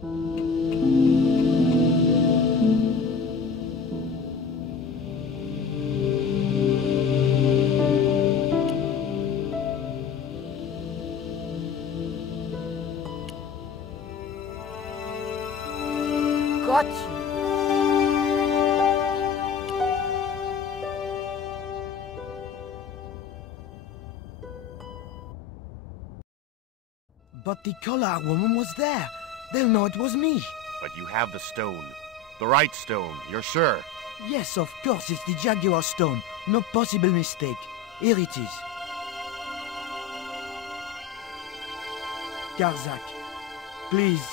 Got you. But the collar woman was there. They'll know it was me. But you have the stone. The right stone, you're sure? Yes, of course, it's the Jaguar stone. No possible mistake. Here it is. Karzak, please.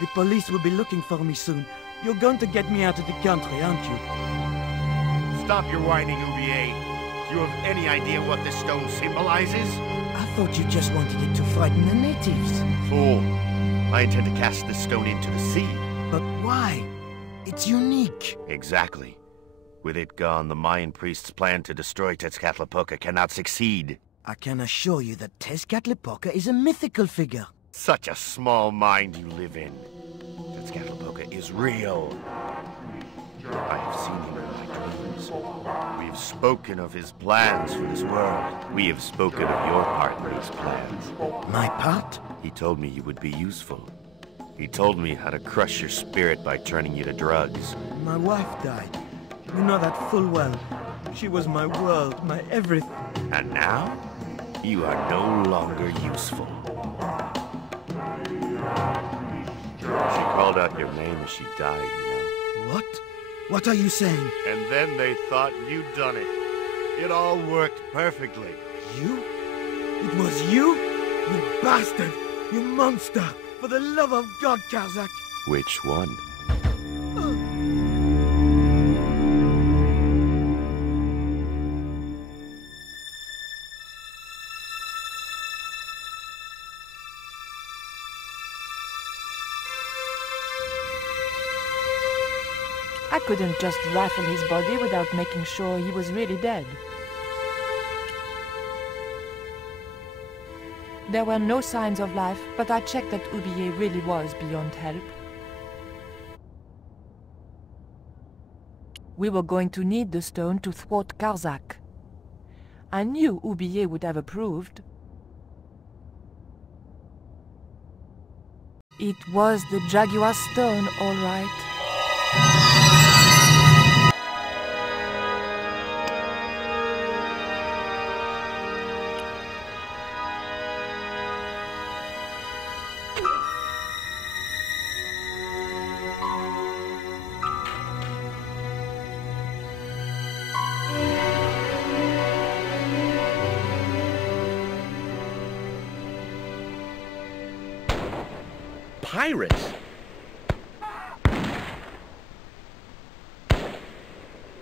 The police will be looking for me soon. You're going to get me out of the country, aren't you? Stop your whining, Oublier. Do you have any idea what this stone symbolizes? I thought you just wanted it to frighten the natives. Fool. I intend to cast this stone into the sea. But why? It's unique. Exactly. With it gone, the Mayan priest's plan to destroy Tezcatlipoca cannot succeed. I can assure you that Tezcatlipoca is a mythical figure. Such a small mind you live in. Tezcatlipoca is real. I have seen him in my dreams. We have spoken of his plans for this world. We have spoken of your part in these plans. My part? He told me you would be useful. He told me how to crush your spirit by turning you to drugs. My wife died. You know that full well. She was my world, my everything. And now, you are no longer useful. She called out your name as she died, you know. What? What are you saying? And then they thought you'd done it. It all worked perfectly. You? It was you? You bastard! You monster! For the love of God, Karzak! Which one? I couldn't just rifle his body without making sure he was really dead. There were no signs of life, but I checked that Oublier really was beyond help. We were going to need the stone to thwart Karzak. I knew Oublier would have approved. It was the Jaguar stone, all right. Pirates?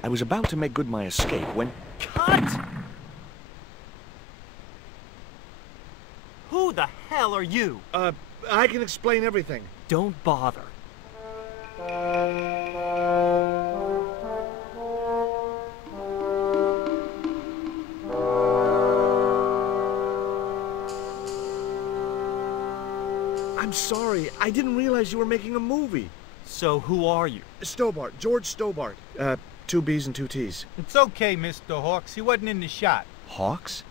I was about to make good my escape when... Cut! Who the hell are you? I can explain everything. Don't bother. I'm sorry. I didn't realize you were making a movie. So who are you? Stobart. George Stobart. 2 B's and 2 T's. It's okay, Mr. Hawks. He wasn't in the shot. Hawks?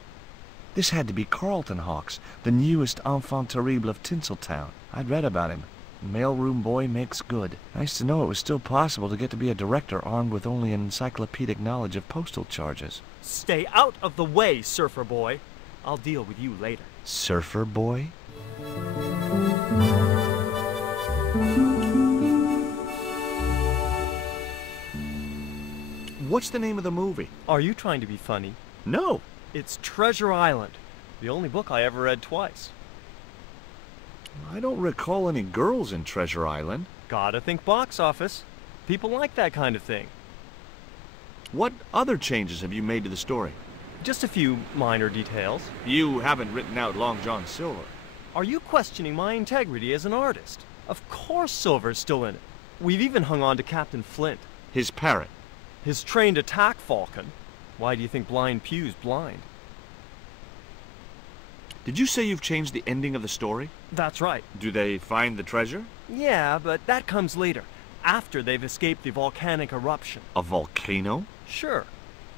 This had to be Carlton Hawks, the newest enfant terrible of Tinseltown. I'd read about him. Mailroom boy makes good. Nice to know it was still possible to get to be a director armed with only an encyclopedic knowledge of postal charges. Stay out of the way, surfer boy. I'll deal with you later. Surfer boy? What's the name of the movie? Are you trying to be funny? No. It's Treasure Island, the only book I ever read twice. I don't recall any girls in Treasure Island. Gotta think box office. People like that kind of thing. What other changes have you made to the story? Just a few minor details. You haven't written out Long John Silver. Are you questioning my integrity as an artist? Of course Silver's still in it. We've even hung on to Captain Flint. His parrot. His trained attack falcon. Why do you think Blind Pew's blind? Did you say you've changed the ending of the story? That's right. Do they find the treasure? Yeah, but that comes later, after they've escaped the volcanic eruption. A volcano? Sure.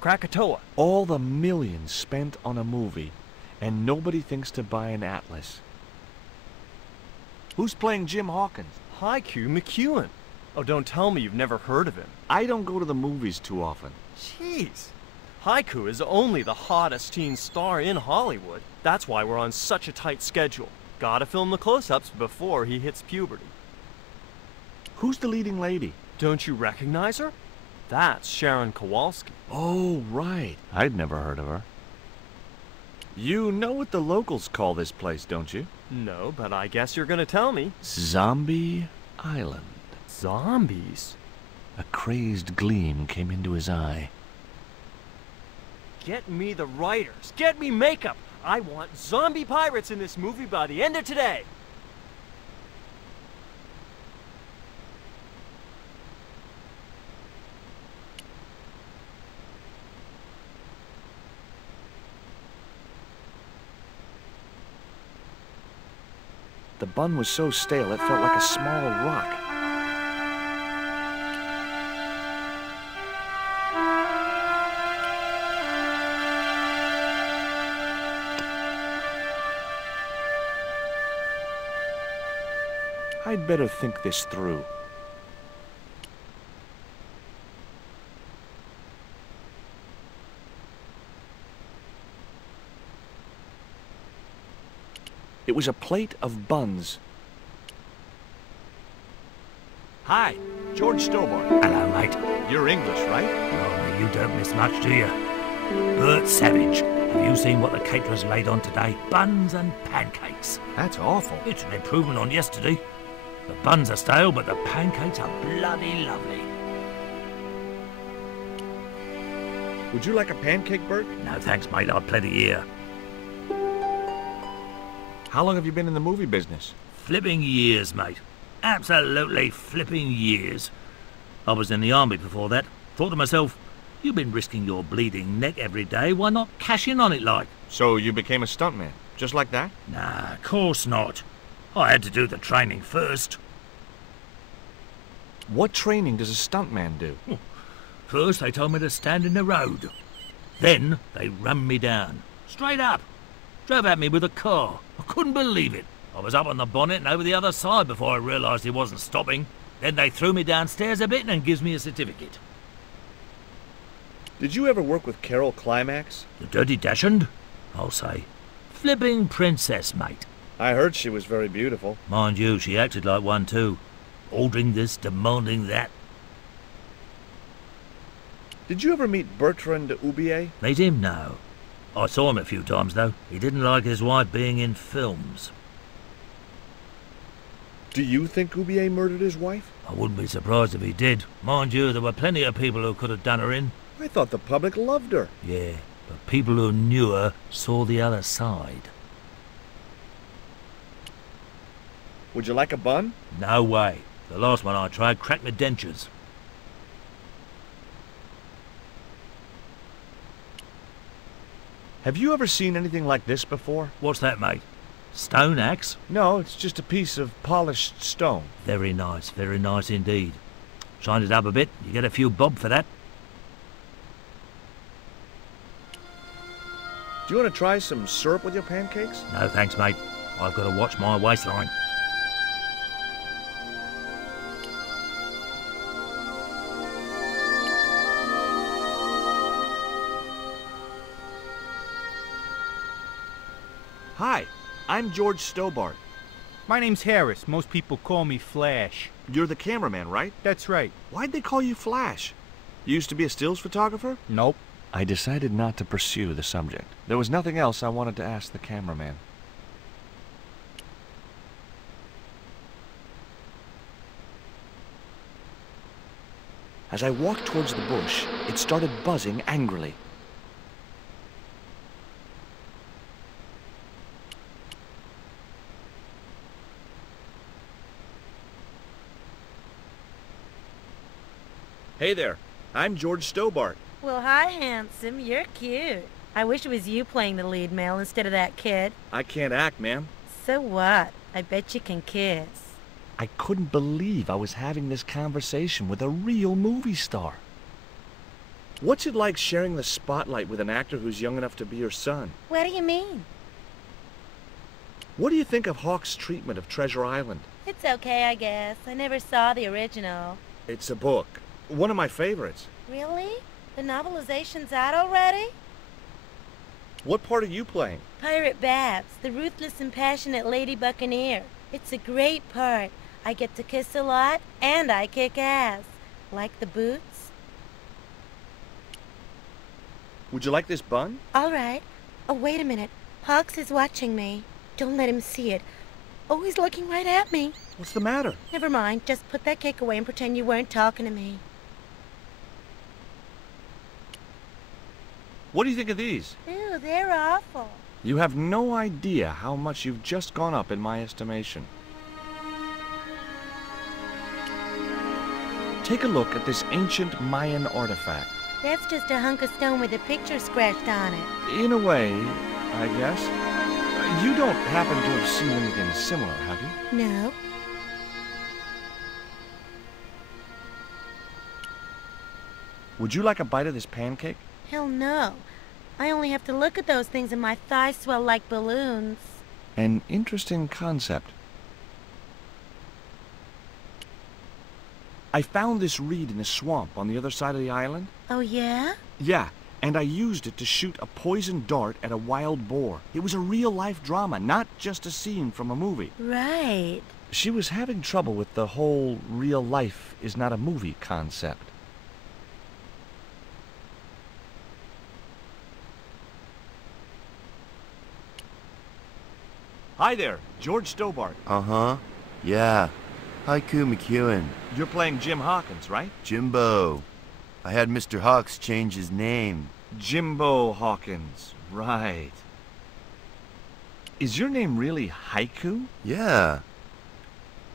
Krakatoa. All the millions spent on a movie, and nobody thinks to buy an atlas. Who's playing Jim Hawkins? Haiku McEwen. Oh, don't tell me you've never heard of him. I don't go to the movies too often. Jeez. Haiku is only the hottest teen star in Hollywood. That's why we're on such a tight schedule. Gotta film the close-ups before he hits puberty. Who's the leading lady? Don't you recognize her? That's Sharon Kowalski. Oh, right. I'd never heard of her. You know what the locals call this place, don't you? No, but I guess you're gonna tell me. Zombie Island. Zombies? A crazed gleam came into his eye. Get me the writers. Get me makeup. I want zombie pirates in this movie by the end of today. The bun was so stale it felt like a small rock. I'd better think this through. It was a plate of buns. Hi, George Stobart. Hello, mate. You're English, right? Oh, you don't miss much, do you? Bert Savage. Have you seen what the caterers laid on today? Buns and pancakes. That's awful. It's an improvement on yesterday. The buns are stale, but the pancakes are bloody lovely. Would you like a pancake, Bert? No thanks, mate. I've plenty here. How long have you been in the movie business? Flipping years, mate. Absolutely flipping years. I was in the army before that. Thought to myself, you've been risking your bleeding neck every day. Why not cash in on it like? So you became a stuntman, just like that? Nah, of course not. I had to do the training first. What training does a stuntman do? First, they told me to stand in the road. Then, they rammed me down. Straight up. Drove at me with a car. I couldn't believe it. I was up on the bonnet and over the other side before I realised he wasn't stopping. Then they threw me downstairs a bit and gives me a certificate. Did you ever work with Carol Climax? The Dirty Dachshund? I'll say. Flipping princess, mate. I heard she was very beautiful. Mind you, she acted like one too. Ordering this, demanding that. Did you ever meet Bertrand Oubier? Meet him? No. I saw him a few times, though. He didn't like his wife being in films. Do you think Oubier murdered his wife? I wouldn't be surprised if he did. Mind you, there were plenty of people who could have done her in. I thought the public loved her. Yeah, but people who knew her saw the other side. Would you like a bun? No way. The last one I tried cracked my dentures. Have you ever seen anything like this before? What's that, mate? Stone axe? No, it's just a piece of polished stone. Very nice indeed. Shine it up a bit, you get a few bob for that. Do you want to try some syrup with your pancakes? No thanks, mate. I've got to watch my waistline. Hi, I'm George Stobart. My name's Harris. Most people call me Flash. You're the cameraman, right? That's right. Why'd they call you Flash? You used to be a stills photographer? Nope. I decided not to pursue the subject. There was nothing else I wanted to ask the cameraman. As I walked towards the bush, it started buzzing angrily. Hey there, I'm George Stobart. Well, hi, handsome. You're cute. I wish it was you playing the lead, Mel, instead of that kid. I can't act, ma'am. So what? I bet you can kiss. I couldn't believe I was having this conversation with a real movie star. What's it like sharing the spotlight with an actor who's young enough to be your son? What do you mean? What do you think of Hawk's treatment of Treasure Island? It's okay, I guess. I never saw the original. It's a book. One of my favorites. Really? The novelization's out already? What part are you playing? Pirate Babs, the ruthless and passionate Lady Buccaneer. It's a great part. I get to kiss a lot, and I kick ass. Like the boots? Would you like this bun? All right. Oh, wait a minute. Hawks is watching me. Don't let him see it. Oh, he's looking right at me. What's the matter? Never mind. Just put that cake away and pretend you weren't talking to me. What do you think of these? Ew, they're awful. You have no idea how much you've just gone up in my estimation. Take a look at this ancient Mayan artifact. That's just a hunk of stone with a picture scratched on it. In a way, I guess. You don't happen to have seen anything similar, have you? No. Would you like a bite of this pancake? Hell no. I only have to look at those things and my thighs swell like balloons. An interesting concept. I found this reed in a swamp on the other side of the island. Oh, yeah? Yeah, and I used it to shoot a poisoned dart at a wild boar. It was a real-life drama, not just a scene from a movie. Right. She was having trouble with the whole real life is not a movie concept. Hi there, George Stobart. Uh-huh. Yeah. Haiku McEwen. You're playing Jim Hawkins, right? Jimbo. I had Mr. Hawks change his name. Jimbo Hawkins, right. Is your name really Haiku? Yeah.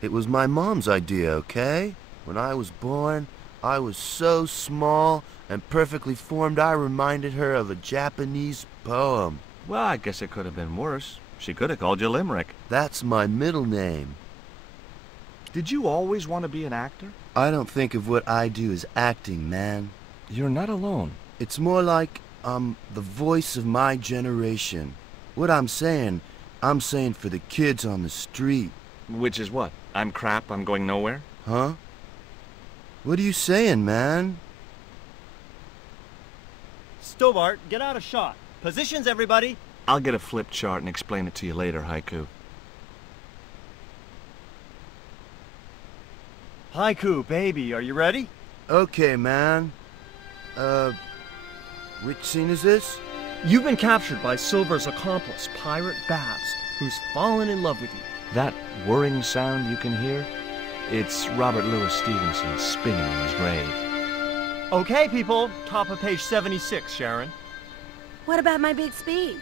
It was my mom's idea, okay? When I was born, I was so small and perfectly formed I reminded her of a Japanese poem. Well, I guess it could have been worse. She could have called you Limerick. That's my middle name. Did you always want to be an actor? I don't think of what I do as acting, man. You're not alone. It's more like I'm the voice of my generation. What I'm saying for the kids on the street. Which is what? I'm crap, I'm going nowhere? Huh? What are you saying, man? Stobart, get out of shot. Positions, everybody. I'll get a flip chart and explain it to you later, Haiku. Haiku, baby, are you ready? Okay, man. Which scene is this? You've been captured by Silver's accomplice, Pirate Babs, who's fallen in love with you. That whirring sound you can hear? It's Robert Louis Stevenson spinning in his grave. Okay, people, top of page 76, Sharon. What about my big speech?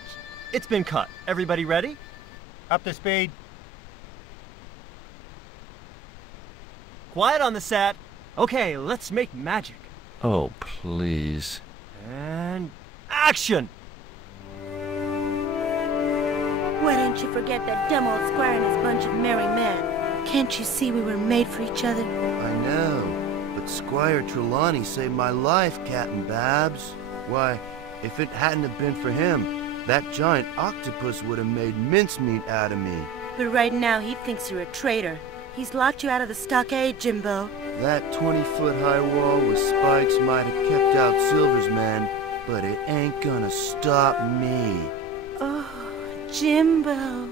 It's been cut. Everybody ready? Up to speed. Quiet on the set. Okay, let's make magic. Oh, please. And action! Why didn't you forget that dumb old squire and his bunch of merry men? Can't you see we were made for each other? I know, but Squire Trelawney saved my life, Captain Babs. Why, if it hadn't have been for him, that giant octopus would have made mincemeat out of me. But right now he thinks you're a traitor. He's locked you out of the stockade, Jimbo. That 20-foot high wall with spikes might have kept out Silver's men, but it ain't gonna stop me. Oh, Jimbo.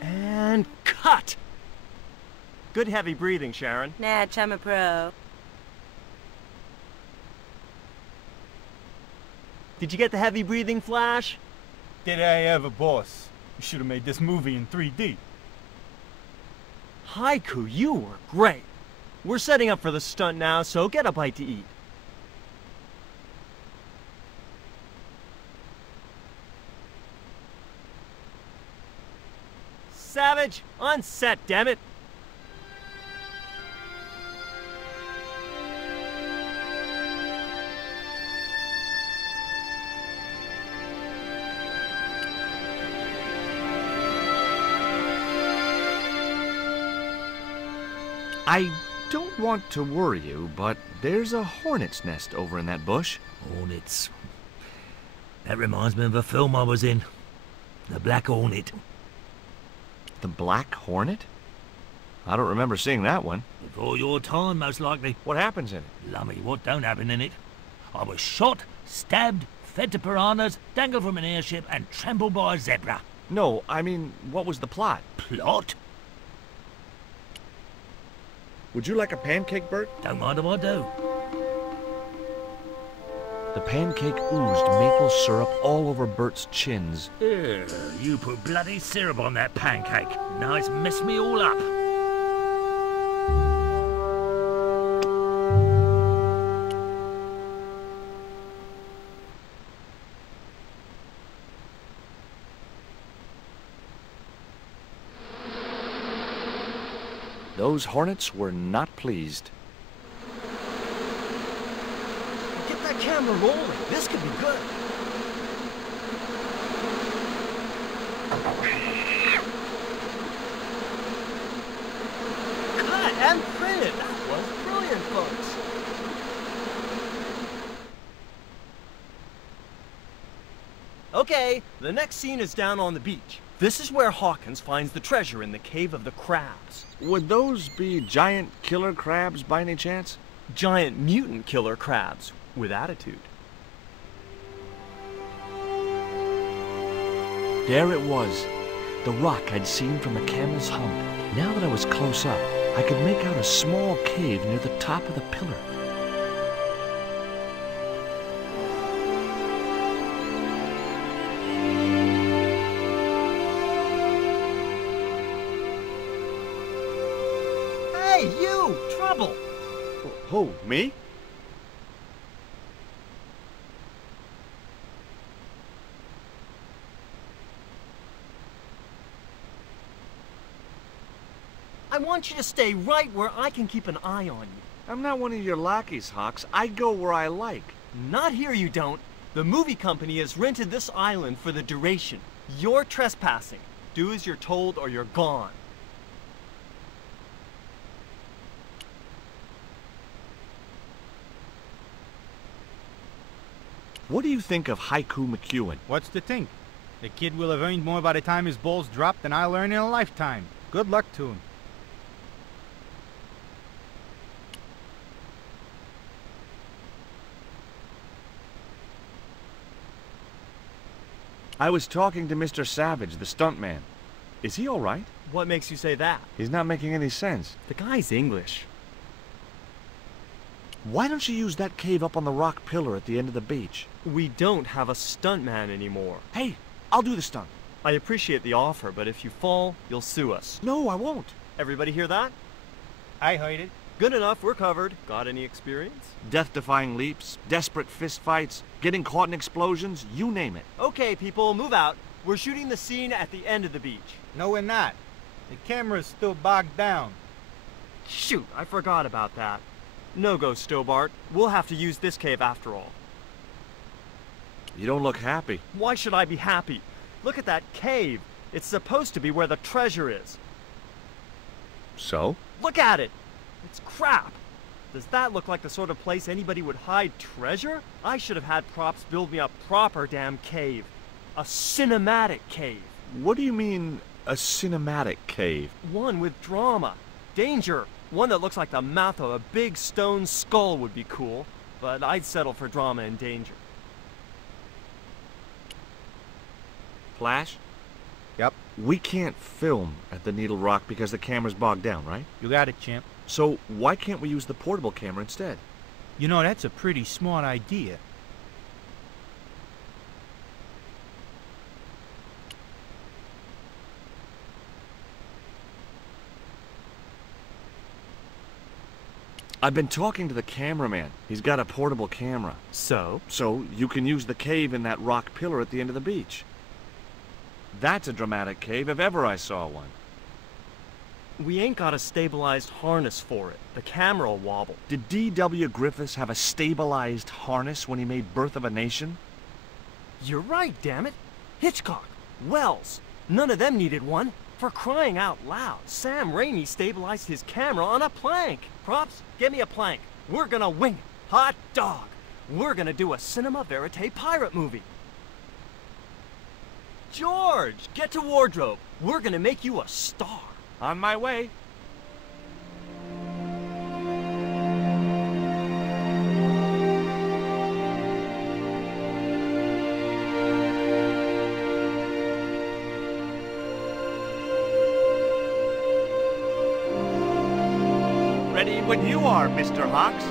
And cut! Good heavy breathing, Sharon. Natch, I'm a pro. Did you get the heavy breathing, Flash? Did I ever, boss? You should have made this movie in 3D. Haiku, you were great. We're setting up for the stunt now, so get a bite to eat. Savage, on set, damn it. I don't want to worry you, but there's a hornet's nest over in that bush. Hornets. That reminds me of a film I was in. The Black Hornet. The Black Hornet? I don't remember seeing that one. Before your time, most likely. What happens in it? Lummy, what don't happen in it? I was shot, stabbed, fed to piranhas, dangled from an airship, and trampled by a zebra. No, I mean, what was the plot? Plot? Would you like a pancake, Bert? Don't mind if I do. The pancake oozed maple syrup all over Bert's chins. Ugh, you put bloody syrup on that pancake. Now it's messed me all up. Those hornets were not pleased. Get that camera rolling. This could be good. Cut and printed. That was brilliant, folks. Okay, the next scene is down on the beach. This is where Hawkins finds the treasure in the Cave of the Crabs. Would those be giant killer crabs by any chance? Giant mutant killer crabs with attitude. There it was, the rock I'd seen from the camel's hump. Now that I was close up, I could make out a small cave near the top of the pillar. Hey, you! Trouble! Who, me? I want you to stay right where I can keep an eye on you. I'm not one of your lackeys, Hawks. I go where I like. Not here, you don't. The movie company has rented this island for the duration. You're trespassing. Do as you're told or you're gone. What do you think of Haiku McEwen? What's to think? The kid will have earned more by the time his balls drop than I'll earn in a lifetime. Good luck to him. I was talking to Mr. Savage, the stuntman. Is he all right? What makes you say that? He's not making any sense. The guy's English. Why don't you use that cave up on the rock pillar at the end of the beach? We don't have a stuntman anymore. Hey, I'll do the stunt. I appreciate the offer, but if you fall, you'll sue us. No, I won't. Everybody hear that? I heard it. Good enough, we're covered. Got any experience? Death-defying leaps, desperate fistfights, getting caught in explosions, you name it. Okay, people, move out. We're shooting the scene at the end of the beach. No, we're not. The camera's still bogged down. Shoot, I forgot about that. No go, Stobart. We'll have to use this cave after all. You don't look happy. Why should I be happy? Look at that cave. It's supposed to be where the treasure is. So? Look at it. It's crap. Does that look like the sort of place anybody would hide treasure? I should have had props build me a proper damn cave. A cinematic cave. What do you mean, a cinematic cave? One with drama. Danger. One that looks like the mouth of a big stone skull would be cool, but I'd settle for drama and danger. Flash? Yep. We can't film at the Needle Rock because the camera's bogged down, right? You got it, champ. So why can't we use the portable camera instead? You know, that's a pretty smart idea. I've been talking to the cameraman. He's got a portable camera. So? So you can use the cave in that rock pillar at the end of the beach. That's a dramatic cave if ever I saw one. We ain't got a stabilized harness for it. The camera will wobble. Did D.W. Griffiths have a stabilized harness when he made Birth of a Nation? You're right, damn it. Hitchcock, Wells, none of them needed one. For crying out loud, Sam Raimi stabilized his camera on a plank. Props, get me a plank. We're gonna wing it. Hot dog. We're gonna do a cinema verite pirate movie. George, get to wardrobe. We're gonna make you a star. On my way. Ready when you are, Mr. Hawks.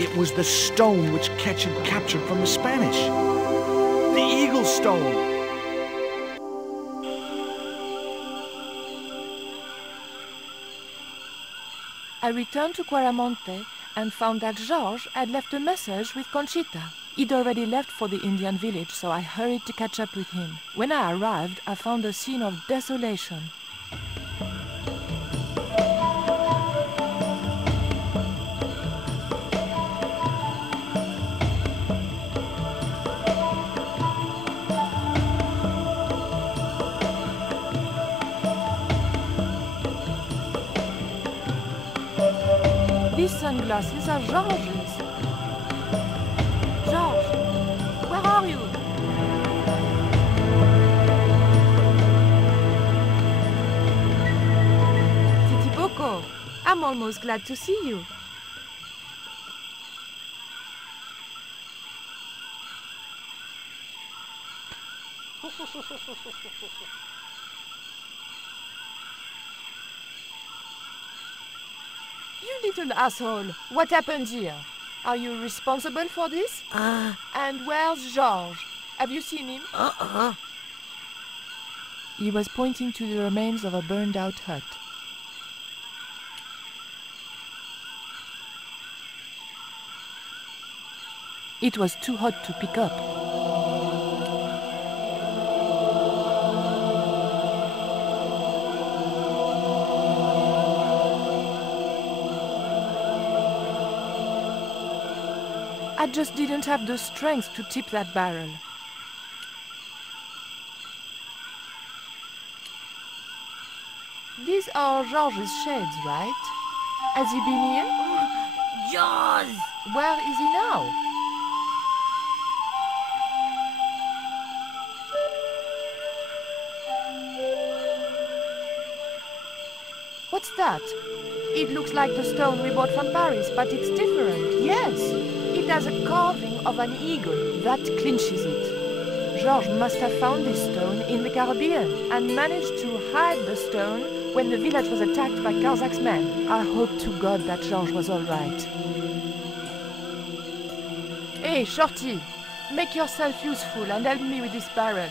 It was the stone which Ketch had captured from the Spanish. The Eagle Stone. I returned to Quaramonte and found that Georges had left a message with Conchita. He'd already left for the Indian village, so I hurried to catch up with him. When I arrived, I found a scene of desolation. These sunglasses are Georges. Georges, where are you? Titipoco, I'm almost glad to see you. You little asshole. What happened here? Are you responsible for this? And where's Georges? Have you seen him? He was pointing to the remains of a burned-out hut. It was too hot to pick up. I just didn't have the strength to tip that barrel. These are Georges' shades, right? Has he been here? Jaws! Where is he now? What's that? It looks like the stone we bought from Paris, but it's different. Yes, it has a carving of an eagle. That clinches it. Georges must have found this stone in the Caribbean and managed to hide the stone when the village was attacked by Carzac's men. I hope to God that Georges was all right. Hey, Shorty, make yourself useful and help me with this barrel.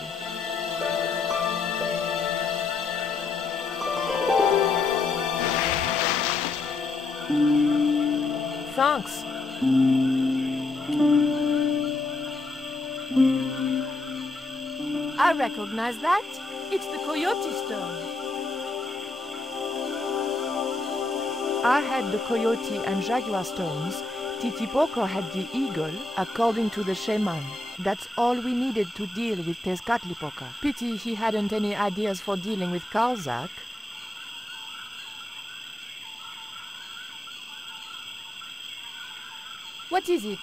Thanks. I recognize that. It's the coyote stone. I had the coyote and jaguar stones. Titipoco had the eagle, according to the shaman. That's all we needed to deal with Tezcatlipoca. Pity he hadn't any ideas for dealing with Carzac. What is it?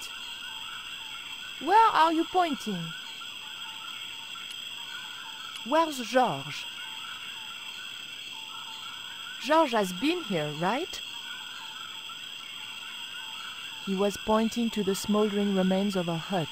Where are you pointing? Where's Georges? Georges has been here, right? He was pointing to the smoldering remains of a hut.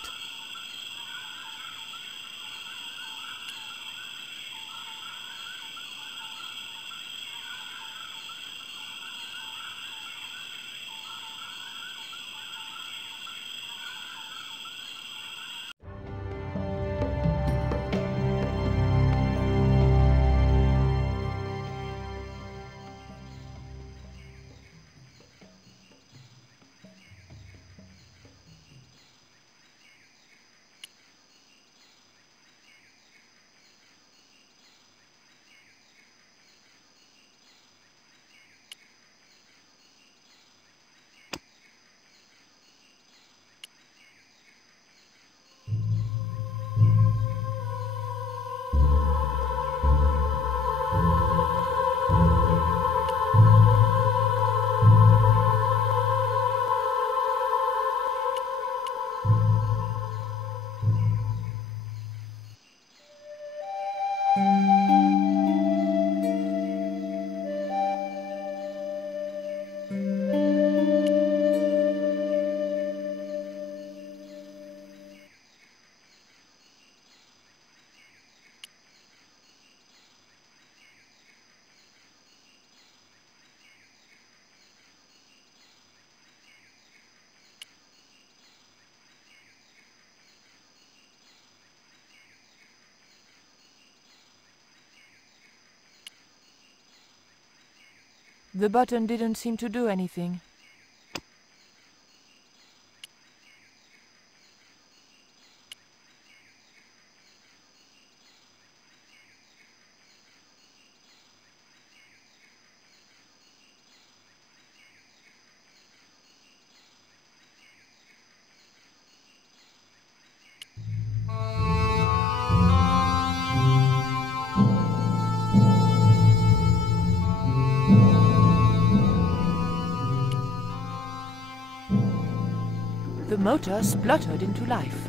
The button didn't seem to do anything. The motor spluttered into life.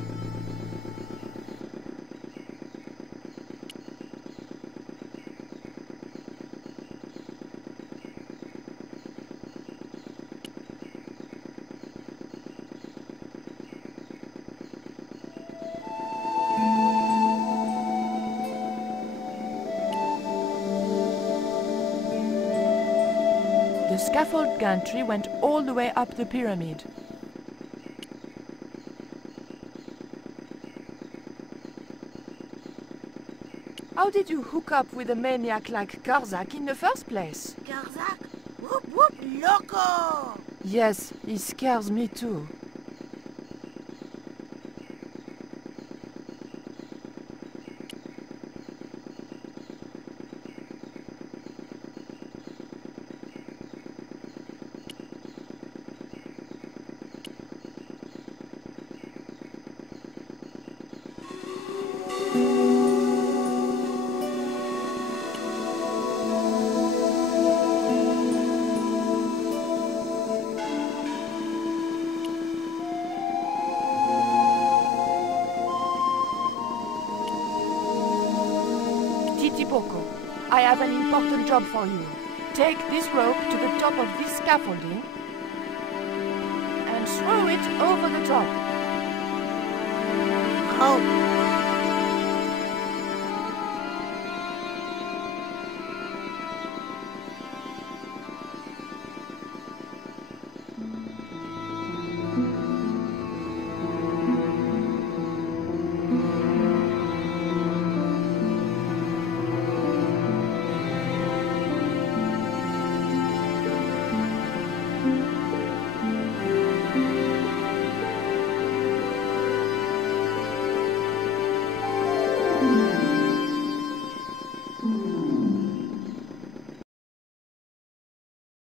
The scaffold gantry went all the way up the pyramid. How did you hook up with a maniac like Karzak in the first place? Karzak? Whoop whoop, loco! Yes, he scares me too. I have an important job for you. Take this rope to the top of this scaffolding and throw it over the top. Oh,